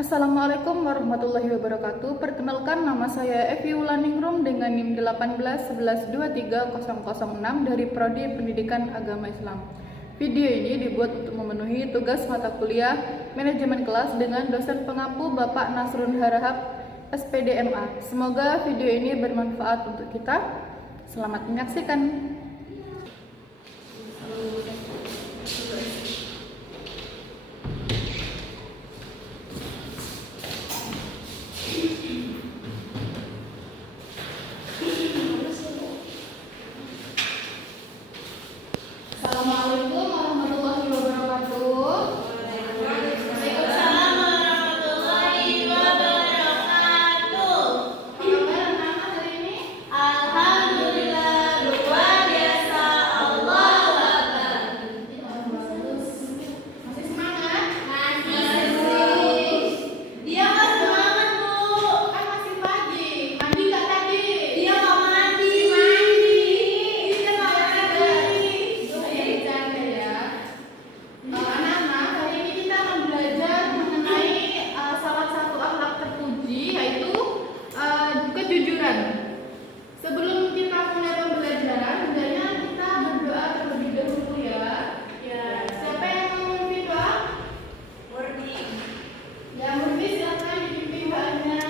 Assalamualaikum warahmatullahi wabarakatuh. Perkenalkan, nama saya Evi Wulaningrum dengan NIM 1811230006 dari Prodi Pendidikan Agama Islam. Video ini dibuat untuk memenuhi tugas mata kuliah Manajemen Kelas dengan dosen pengampu Bapak Nasrun Harahap, SPDMA. Semoga video ini bermanfaat untuk kita. Selamat menyaksikan. Assalamualaikum warahmatullahi wabarakatuh. Waalaikumsalam warahmatullahi wabarakatuh. Apa kabar anak-anak hari ini? Alhamdulillah, luar biasa. Allahu Akbar. Masih semangat? Masih. Dia nggak semangat, Bu. Kan masih pagi. Mandi nggak tadi? Dia nggak mandi. Dia nggak mandi. Bercanda ya. Anak-anak, hari ini kita akan belajar mengenai salah satu akhlak terpuji, yaitu kejujuran. Sebelum kita mulai pembelajaran, hendaknya kita berdoa terlebih dahulu ya. Ya. Siapa yang mau memimpin doa? Murni. Ya, Murni, silakan dipimpin doanya.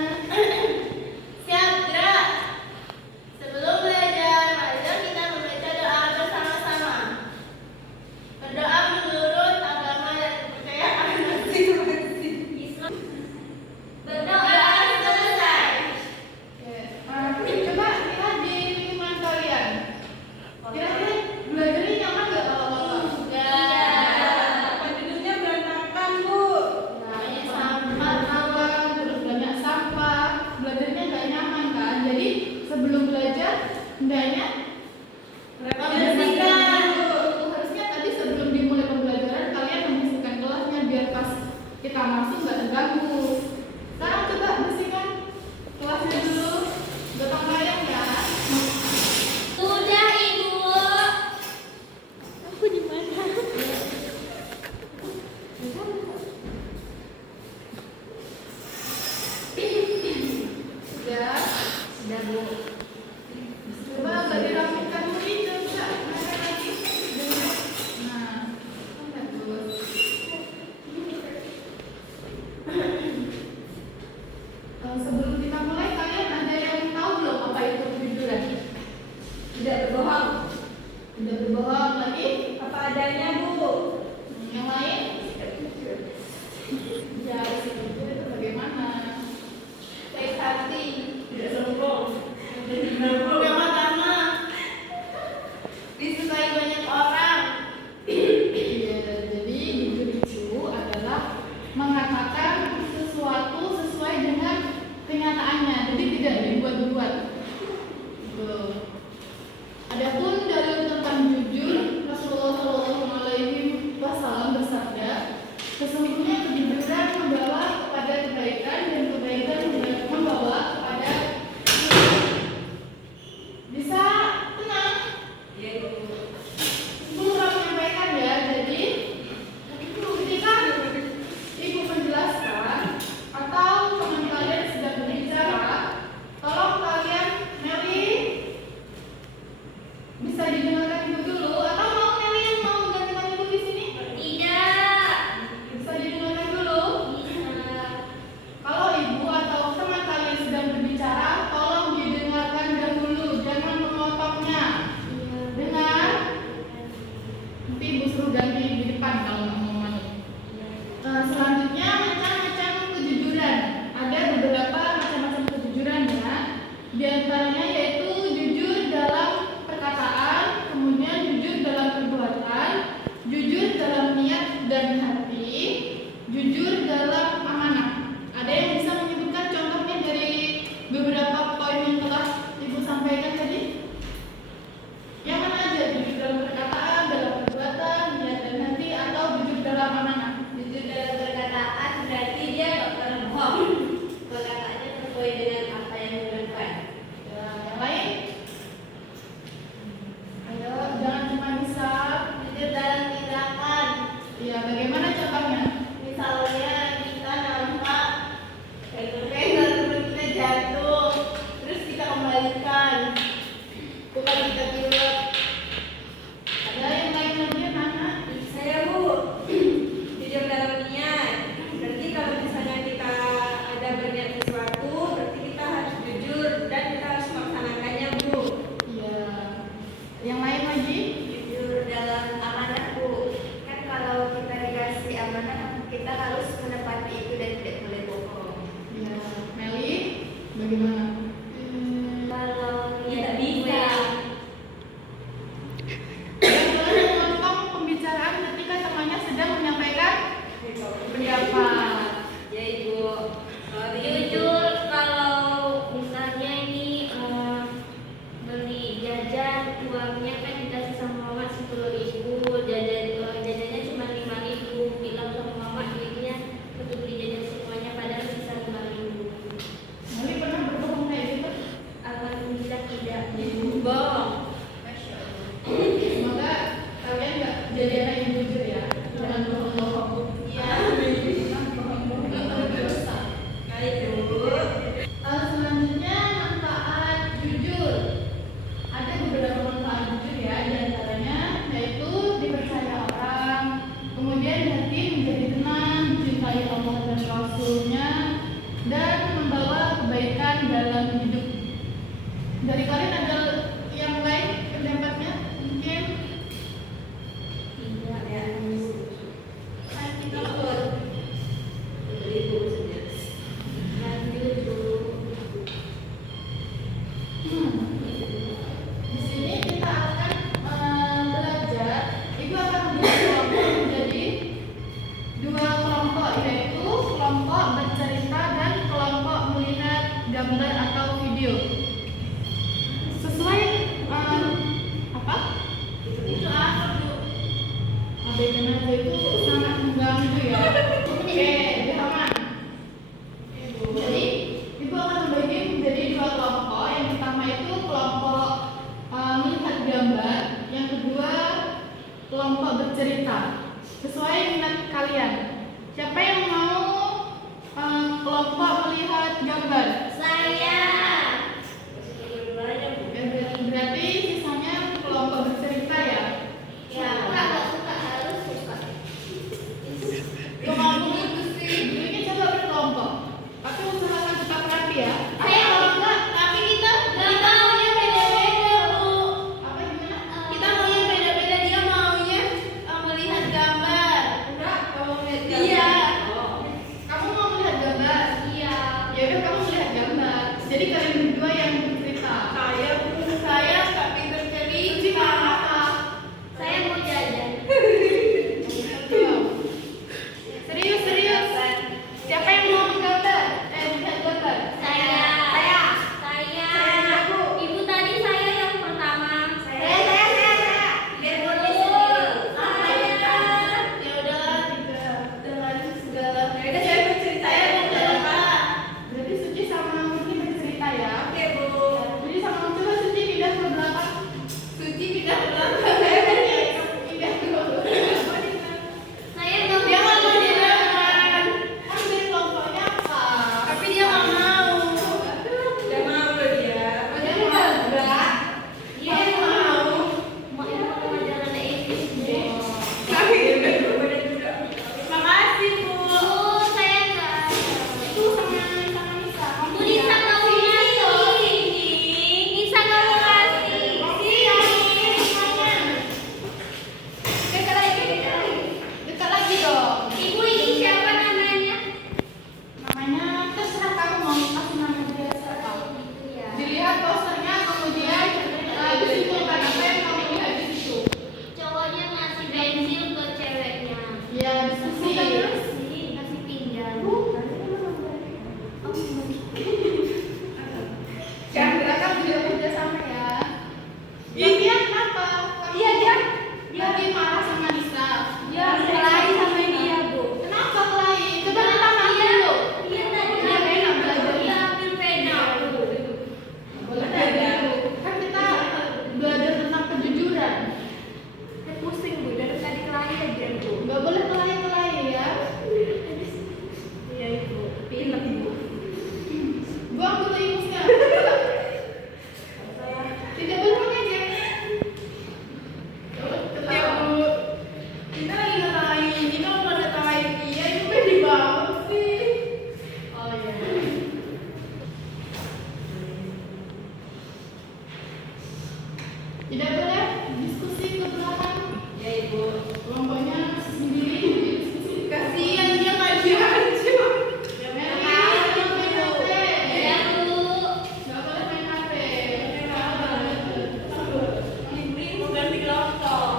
Siap, gerak. Sebelum belajar, mari kita membaca doa bersama-sama. Berdoa menurut agama dan kepercayaan masing-masing. Islam. Berdoa selesai. Coba lihat di lingkungan kalian. Kira-kira belajarnya nyaman nggak kalau bapak? Penduduknya berantakan, Bu. Banyak sampah, terus banyak sampah. Belajarnya nggak nyaman kan? Jadi sebelum belajar hendaknya Membersihkan. harusnya tadi sebelum dimulai pembelajaran kalian membersihkan kelasnya biar pas kita masuk nggak terganggu. Sekarang coba bersihkan kelasnya dulu. Gotong royong ya. Sudah, Ibu. Aku di mana? Sudah. Sudah, Bu. Coba agak dirapikan dulu, coba mana lagi. Nah, bagus. Sebelum kita mulai, kalian ada yang tahu belum apa itu kejujuran? Tidak berbohong. Tidak berbohong lagi. Apa adanya, Bu. Yang lain? Ya, jujur itu bagaimana? Baik hati. Tidak sombong. Yang pertama, disukai banyak orang. Ya, jadi jujur itu adalah mengatakan sesuatu sesuai dengan kenyataannya, jadi tidak dibuat-buat. Adapun dalil tentang jujur Ya kan kamu melihat gambar. Jadi kalian berdua yang cerita. Saya nggak pintar Suci cerita. mau apa? Saya mau jajan. Serius, serius. Siapa yang mau menggambar? Lihat gambar. Saya. Ibu tadi saya yang pertama. Saya. Biar boleh sendiri. Ya udahlah, dengan segala. Ya udah, saya bercerita ya, Bu. Nggak apa-apa. Berarti Suci sama Murni bercerita ya. Oke, Bu. Jadi sama coba Suci pindah ke belakang. Suci pindah ke belakang. Pindah ke belakang. Saya nggak Dia mau mau jajan. jalan. Kan dia kelompoknya apa? Tapi dia nggak mau. Nggak mau loh dia. Dia enggak. Dia yang mau. Mau jalan ini. Makasih, Bu. Saya nggak. Itu sama Nisa. Bu Nisa nggak mau ngasih. Nisa nggak mau ngasih. Dekat lagi. Dekat lagi dong. Ibu ini siapa namanya? Namanya terserah kamu mau kasih nama dia siapa. Dilihat posternya kemudian disimpulkan apa yang kamu lihat di situ. Cowoknya ngasih pensil ke ceweknya. Ya diskusi. Ngasih pinjam. Jangan belakang juga kerja sama ya. Dia kenapa? Iya, dia- lagi marah sama Nisa. Dia kelahi sama dia, Bu. Kenapa kelahi? Coba kita panggil dulu. Dia tadi Dia pena belajar. Dia ambil pena, Bu. Boleh dulu. Kan kita belajar tentang kejujuran. Pusing, Bu, dari tadi kelahi aja, Bu. Nggak boleh kelahi ya. Iya, Ibu. Pilek, Bu. Buang butuh ibu sekarang. Tidak boleh mengejek. Ya, Bu. Kita lagi ngetawain ini, kalau pada ngetawain dia, itu kan di bawah sih. Oh iya. Tidak boleh diskusi ke belakang. Ya, Ibu. Kelompoknya sendiri diskusi. Kasihan dia nggak diajak. Ya, Bu. Nggak boleh main HP. Ibu mau ganti lontong.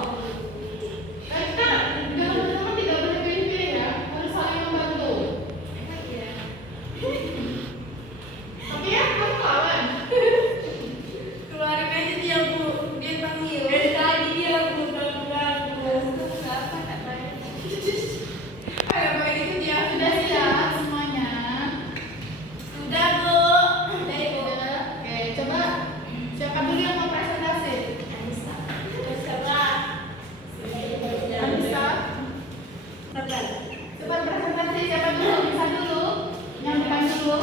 Kita dalam teman tidak boleh pilih-pilih ya, harus saling membantu. Tapi ya, kamu kawan. Keluarin aja dia, Bu. Dia panggil. Dari tadi dia, Bu, ganggu-ganggu. Ayo, Pak, itu dia. Sudah siap semuanya. Sudah, Bu. Udah, Ibu. Oke, coba siapa dulu yang mau presentasi? Anissa. Anissa. Sabar. Coba presentasi siapa dulu? Bisa dulu. Yang depan dulu.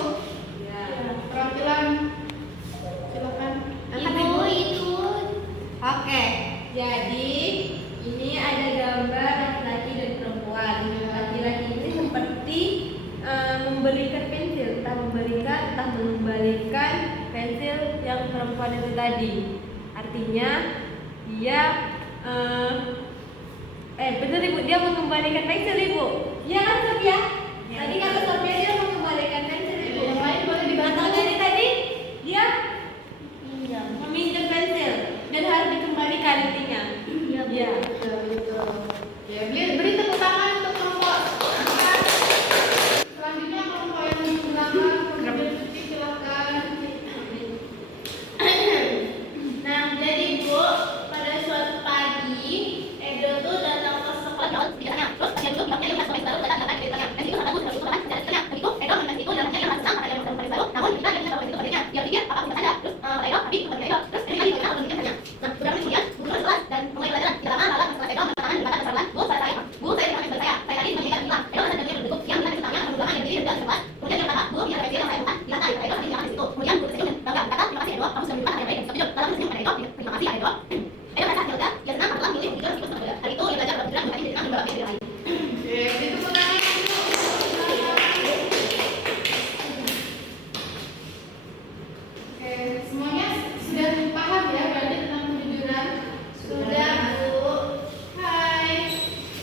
Ya. Perwakilan. Silakan. Ibu itu. Oke, jadi ini ada gambar laki-laki dan perempuan. Laki-laki ini seperti memberikan pensil, entah mengembalikan pensil yang perempuan itu tadi. Artinya dia benar, Ibu, dia mengembalikan pensil, Ibu. Iya kan, Sophia? Tadi kata Sophia dia mengembalikan pensil, Ibu. Yang lain boleh dibantu. Atau dari tadi dia meminjam pensil dan harus dikembalikan intinya. Iya. Ya, beri tepuk tangan untuk kelompok. Selanjutnya kelompok yang di belakang, kemudian Suci silakan. Nah, jadi Bu, pada suatu pagi Edo tuh datang ke sekolah. Terus dia tuh bilangnya lihat sampai baru datang dari belakang. Dan itu kata Bu, itu kan jalan-jalan. Begitu Edo mengenai itu dalamnya yang sama dengan sampai baru. Namun kita yang tahu itu sebenarnya dia pikir apa bisa ada. Terus Edo tapi bukan Edo. Terus ini lagi kita belum bikin. Nah, beberapa menit kemudian Bu keluar kelas dan mulai belajar. Tidak lama malah masalah Edo tangan di belakang kesalahan. Bu, saya dengan maksud saya tadi menjadi bilang Edo rasa dengan berbentuk yang bukan tangannya akan belakang yang jadi dan kelas. Kemudian dia kata, Bu, biar pensil yang saya bukan dilantai. Edo tadi di situ. Kemudian Bu tersenyum dan bangga kata, terima kasih Edo, kamu sudah menunjukkan hal yang baik dan setuju. Lalu tersenyum pada Edo, terima kasih Edo. Edo merasa lega, ia senang karena milih jujur meskipun sama hari itu ia belajar berpikiran bukan jadi dengan beberapa diri lain. Oke, beri tepuk tangan dulu. Oke, semuanya sudah paham ya berarti tentang kejujuran? Sudah, Bu. Hai.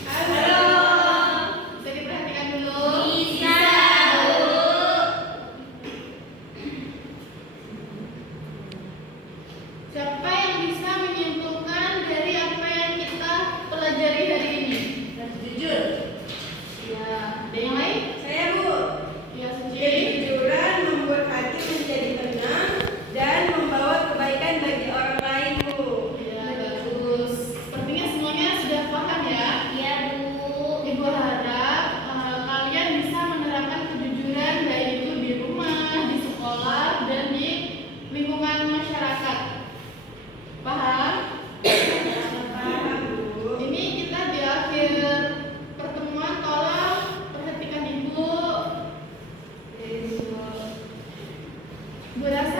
Halo. Bisa diperhatikan dulu. Bisa, Bu. berasa